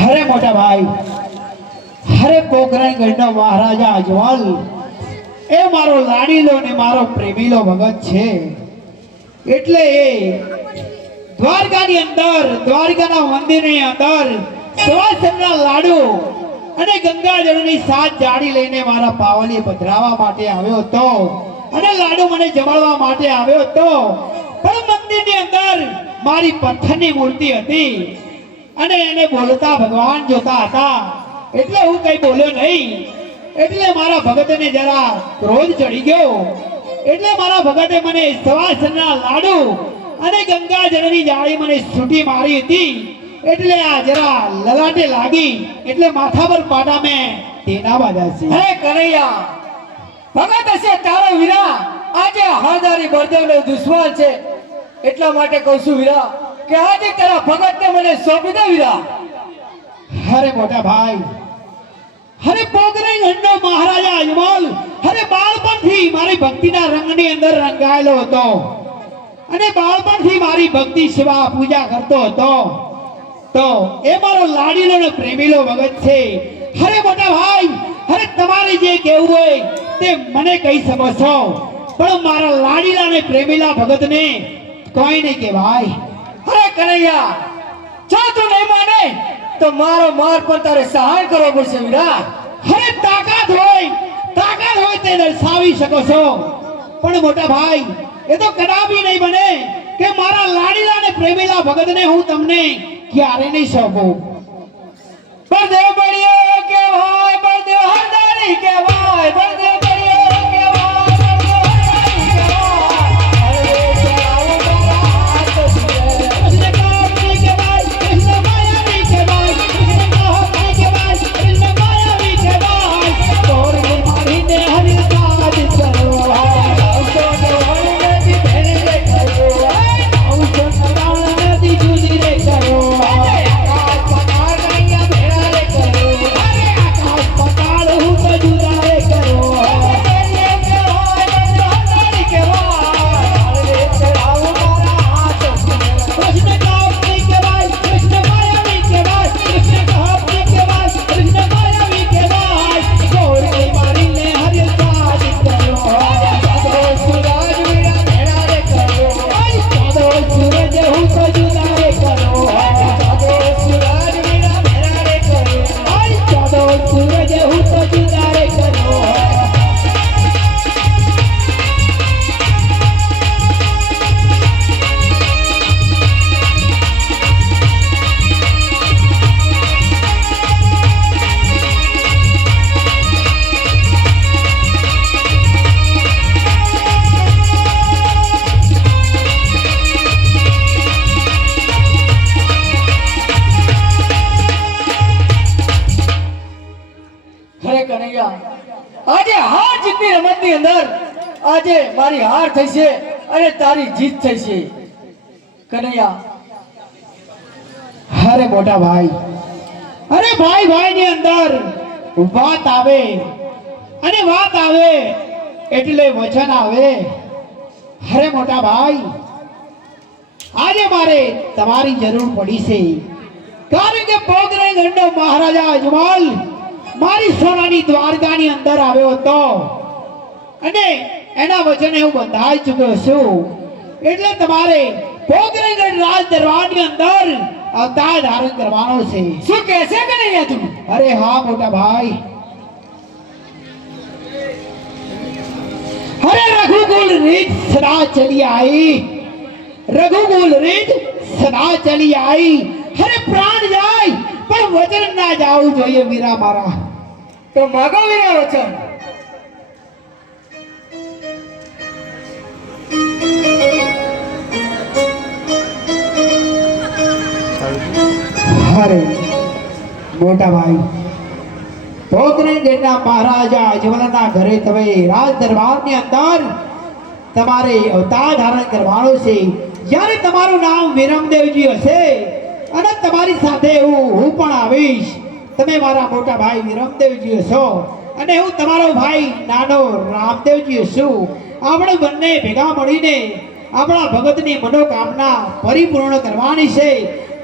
હરે મોટા ભાઈ, હરે પોખરણગઢનો મહારાજા અજમલ એ મારો લાડીલો ને મારો પ્રેમીલો ભગત છે. એટલે એ દ્વારકાની અંદર, દ્વારકાના મંદિરની અંદર સવાસરના લાડુ અને ગંગાજળની સાત જાડી લઈને મારા પાવલીએ પધરાવવા માટે આવ્યો હતો અને લાડુ મને જમાડવા માટે આવ્યો હતો. પણ મંદિરની અંદર મારી પથ્થરની મૂર્તિ હતી અને એને બોલતા ભગવાન જોતા હતા, એટલે હું કઈ બોલ્યો નહીં. એટલે મારા ભગતને જરા ક્રોધ ચડી ગયો. એટલે મારા ભગતે મને સવાસરના લાડુ અને ગંગાજળની જાળી મને છૂટી મારી હતી. એટલે આ જરા લલાટે લાગી, એટલે માથા પર પાટા મેં તેના બાજા છે. હે કનૈયા, ભગત હશે તારો વીરા આજે હાદારી બળદેવનો દુશ્મન છે. એટલા માટે કહું છું વીરા કે આજે તારા ભગતને મને સોંપી દે વીરા. હરે મોટા ભાઈ, હરે પોખરણગઢનો મહારાજા અજમલ હરે બાળપણથી મારી ભક્તિના રંગની અંદર રંગાયેલો હતો અને બાળપણથી મારી ભક્તિ સેવા પૂજા કરતો હતો. તો એ મારો લાડીલો ને પ્રેમીલો ભગત છે. હરે મોટા ભાઈ, હરે તમારે જે કહેવું હોય તે મને કહી શકો છો, પણ મારા લાડીલા ને પ્રેમીલા ભગતને કોઈ નહીં કહેવાય. હરે કનૈયા, જો તું નહીં માને તો મારો માર પર તારે સહાય કરવો પડશે વીરા. હરે તાકાત હોય તે દર્શાવી શકો છો, પણ મોટા ભાઈ એ તો કદાપી નહીં બને કે મારા લાડીલા ને પ્રેમીલા ભગતને હું તમને ક્યારે નહીં સોંપું. બળદેવ બળિયો કહેવાય, બળદેવ હરદારી કહેવાય, બળદેવ બળિયો કહેવાય, બળદેવ હરદારી કહેવાય. હરે ચડાવું મારા હાથ સુરે. કૃષ્ણ કામની કહેવાય, કૃષ્ણ માયાવી કહેવાય, કૃષ્ણ કામની કહેવાય, કૃષ્ણ માયાવી કહેવાય. તોરને મારીને હરિ સાજ કરો, આવતો જવાન નથી ભેણ રે કરો. આવતો નવાણ નથી જુદી રે કરો. આકાશ પતાળ કનૈયા ભેળા રે કરો. આકાશ પતાળ હું તો જુદા રે કરો. બળદેવ કહેવાય, બળદેવ હરદારી કહેવાય. હરે ચડાવું મારા હાથ સુરે. કૃષ્ણ કામની કહેવાય, કૃષ્ણ માયાવી કહેવાય, કૃષ્ણ કામની કહેવાય, કૃષ્ણ માયાવી કહેવાય. તોરને મારીને હરિ સાજ કરો. સાધો સુરાજ વીરા ભેળા રે કરો. સાદો સૂરજ હું તો જુદા રે કરો. સાધો સુરાજ વીરા ભેળા રે કરો. સાદો સૂરજ હું તો જુદા રે કરો. હરે કનૈયા, આજે હાર જીતની રમતની અંદર આજે મારી હાર થઈ છે અને તારી જીત થઈ છે. કનૈયા, અરે મોટા ભાઈ, અરે ભાઈ ભાઈ ની અંદર વાત આવે અને વાત આવે એટલે વચન આવે. અરે મોટા ભાઈ, આજે મારે તમારી જરૂર પડી છે, કારણ કે પોખરણગઢનો મહારાજા અજમલ મારી સોનાની દ્વારકાની અંદર આવ્યો હતો અને એના વચને હું બંધાઈ ચૂક્યો છું. એટલે તમારે પોખરણગઢ રાજ દરબારની અંદર અવતાર ધારણ કરવાનો છે. શું કહેશે કનૈયા તું? અરે હા મોટા ભાઈ, અરે રઘુકુલ રીત સદા ચલી आई, રઘુકુલ રીત સદા ચલી आई. અરે પ્રાણ જાય પણ વચન ના જાવું જોઈએ વીરા મારા. તો માગો વીરા વચન. અરે મોટા ભાઈ, પોખરણગઢના મહારાજા અજમલના ઘરે તમે રાજ દરબારની અંદર તમારે અવતાર ધારણ કરવાનો છે. જ્યારે તમારું નામ વિરમદેવજી હશે અને તમારી સાથે હું પણ આવીશ. તમે મારા મોટા ભાઈ વિરમદેવજી હશો અને હું તમારો ભાઈ નાનો રામદેવજી છું. આપણે બંને ભેગા મળીને આપણા ભગતની મનોકામના પરિપૂર્ણ કરવાની છે.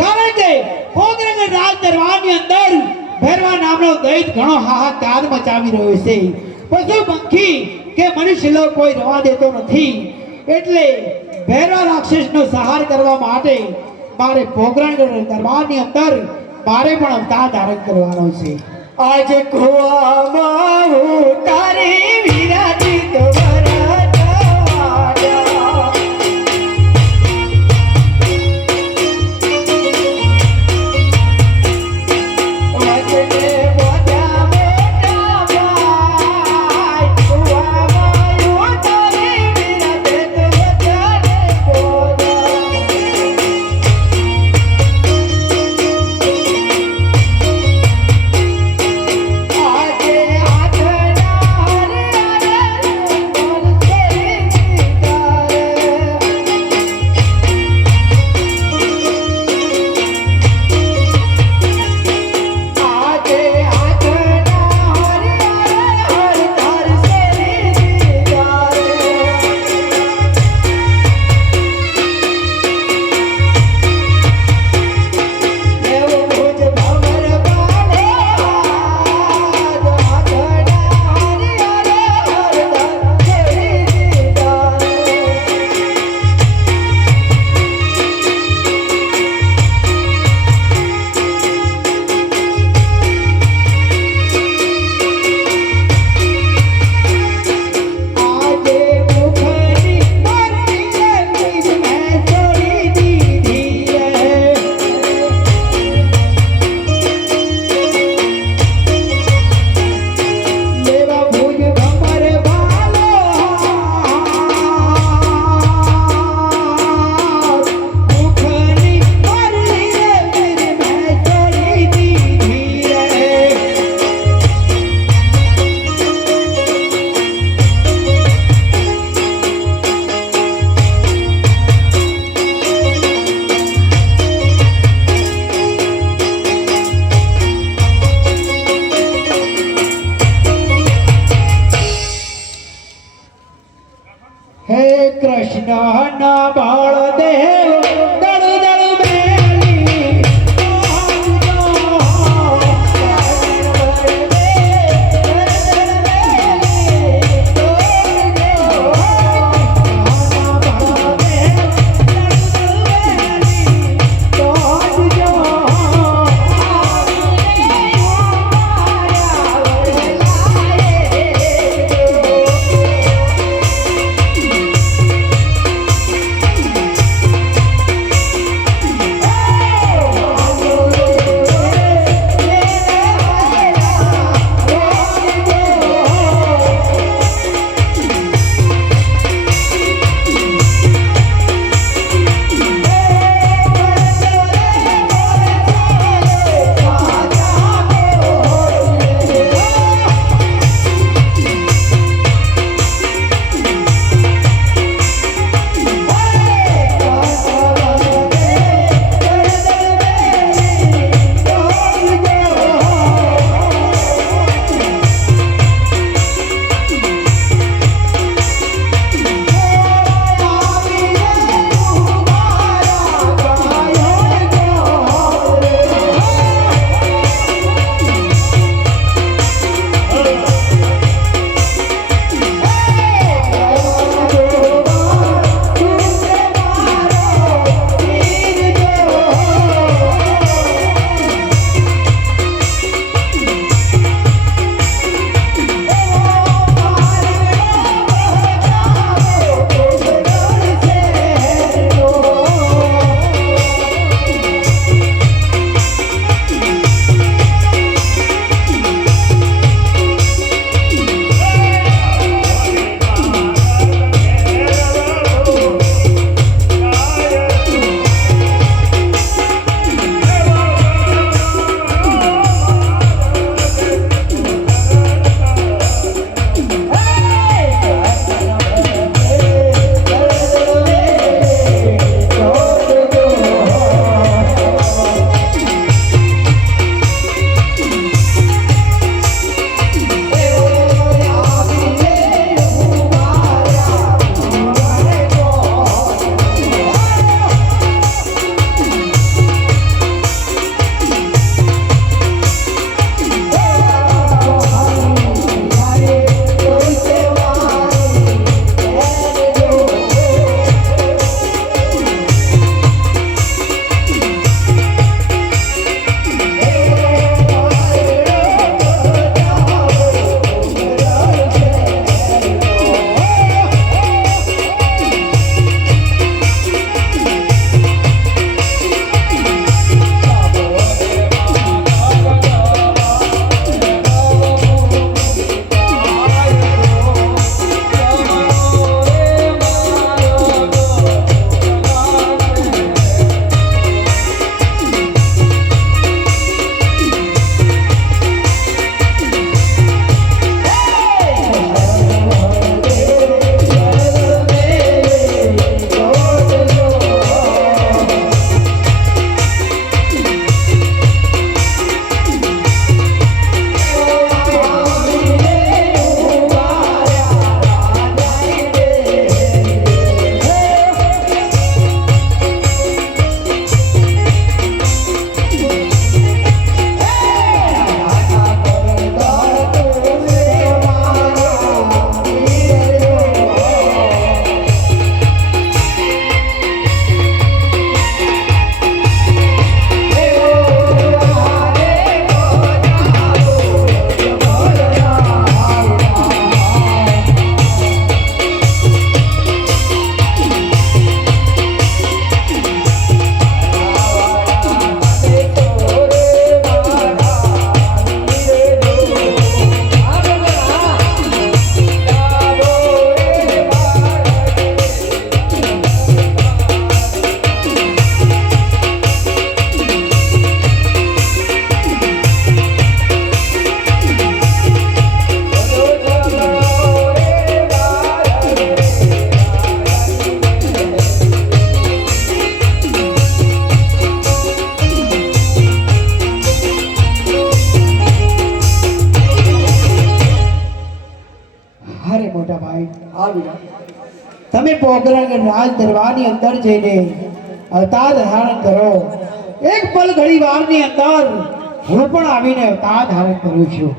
કારણ કે કોકરંગ રાજ દરબારની અંદર ભેરવા નામનો દૈત ઘણો હાહાકાર મચાવી રહ્યો છે. પશુ પંખી કે મનુષ્ય લોક કોઈ રવા દેતો નથી. એટલે ભેરવા રાક્ષસનો સંહાર કરવા માટે મારે પોકરણ દરબારની અંદર મારે પણ અવતાર ધારણ કરવાનો છે. આજ કુવામાં તારી વિરાજિત હે કૃષ્ણ ના બાળદેવ દળ દળ મેલી ભાઈ હા વીરા તમે પોકરણ રાજ દરબારની અંદર જઈને અવતાર ધારણ કરો. એક પલ ઘડી વારની અંદર હું પણ આવીને અવતાર ધારણ કરું છું.